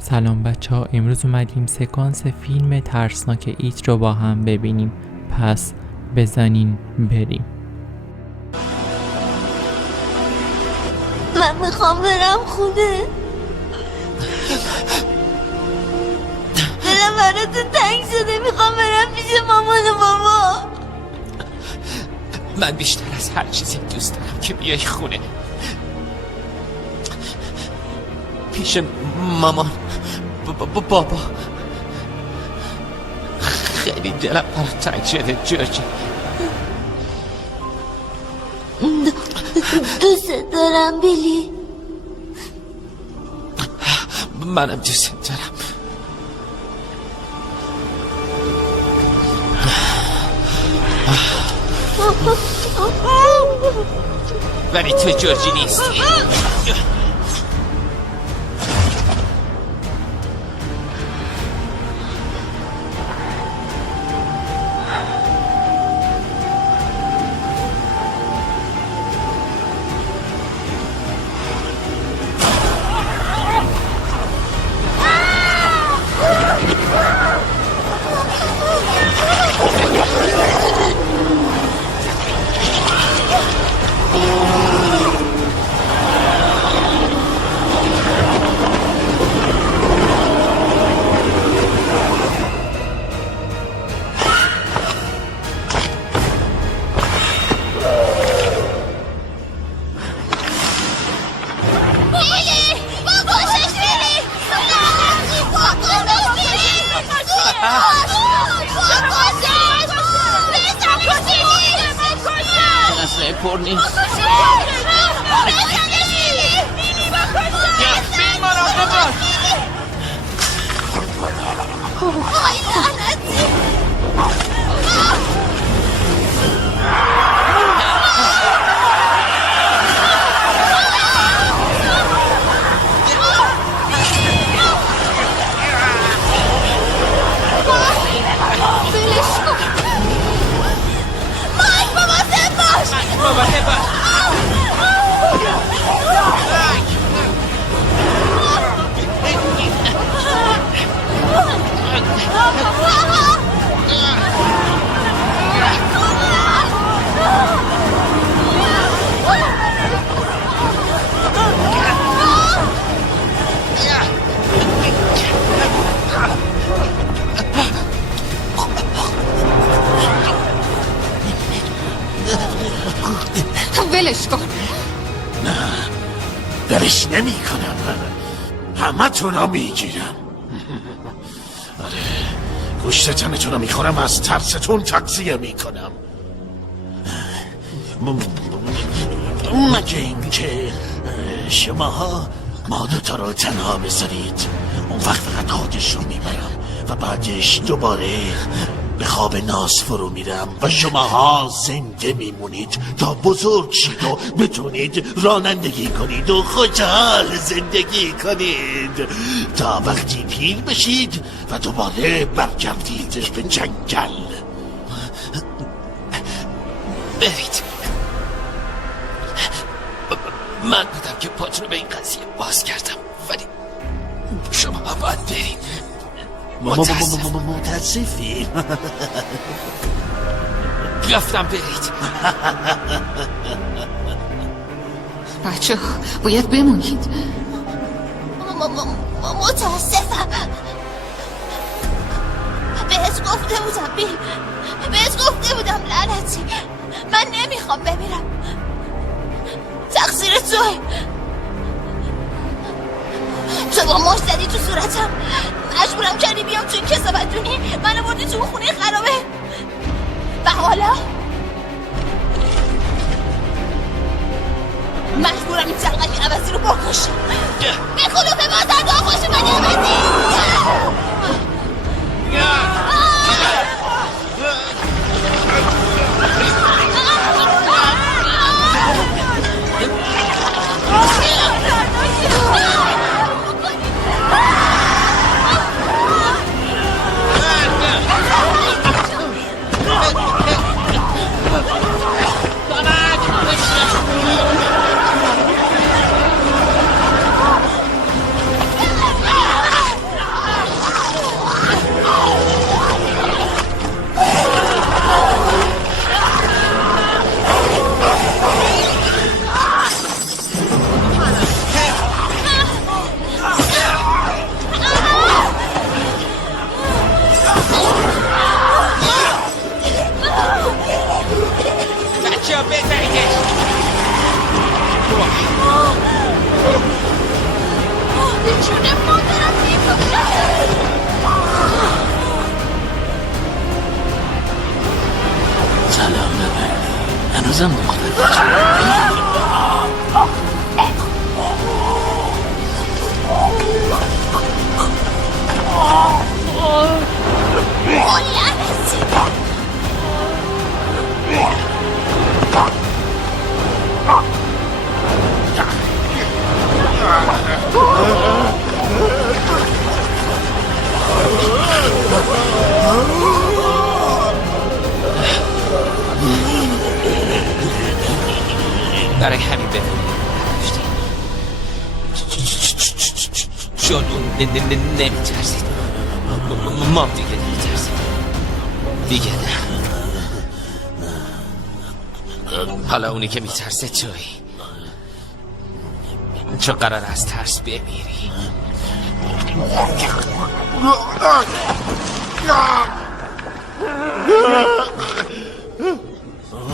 سلام بچه ها، امروز اومدیم سکانس فیلم ترسناک ایت رو با هم ببینیم. پس بزنین بریم. من میخوام برم خونه. دلم براتون تنگ شده، میخوام برم پیش مامان و بابا. من بیشتر از هر چیزی دوست دارم که بیای خونه، پیش مامان بابا. خیلی دلم برات تنگ شده جورجی. دوست دارم بیلی. منم دوست دارم. ولی تو جورجی نیستی. پر نیست. یخبین مراقب باش. ولش کن. نه ولش نمی کنم. همه تونو میگیرم. آره گوشت تنتونو میخورم، از ترستون تقصیه میکنم. مگه این که شماها ما دوتا رو تنها بذارید، اون وقت فقط خودش رو میبرم و بعدش دوباره به خواب ناز فرو میرم و شماها زنده میمونید تا بزرگ شید و بتونید رانندگی کنید و خوشحال زندگی کنید تا وقتی پیر بشید و دوباره برگردید به جنگل. برید. من بودم که پاتون رو به این قضیه باز کردم، ولی شما باید برید. متاسفی. گفتم برید. بچه ها باید بمونید. متاسفم. بهت گفته بودم بیل، بهت گفته بودم لعنتی، من نمیخوام بمیرم. تقصیر توه. تو با مشت زدی تو صورتم، مجبورم کردی بیام تو این کسابتونی، منو بردی تو اون خونه خرابه و حالا مجبورم این تلقی عوضی رو بکشم. به خلوف بازرگاه خوش اومدی عوضی. بازم دختر برای همین به چون اون نمیترسید ما دیگه نمیترسید دیگه نه حالا اونی که میترسه توی چون قرار از ترس بمیری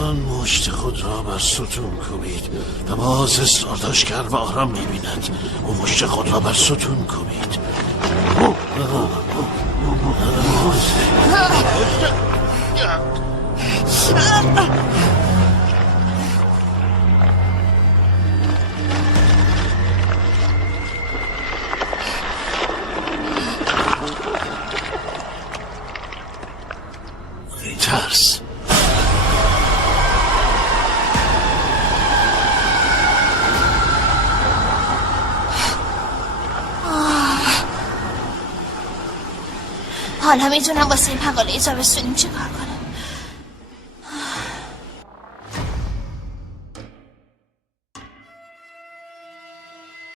آن مشت خود را بر ستون کوبید و باز اصرار داشت که ارواح میبیند و مشت خود را بر ستون کوبید ترس حالا میتونم واسه این مقاله تابستونیم چه کار کنم.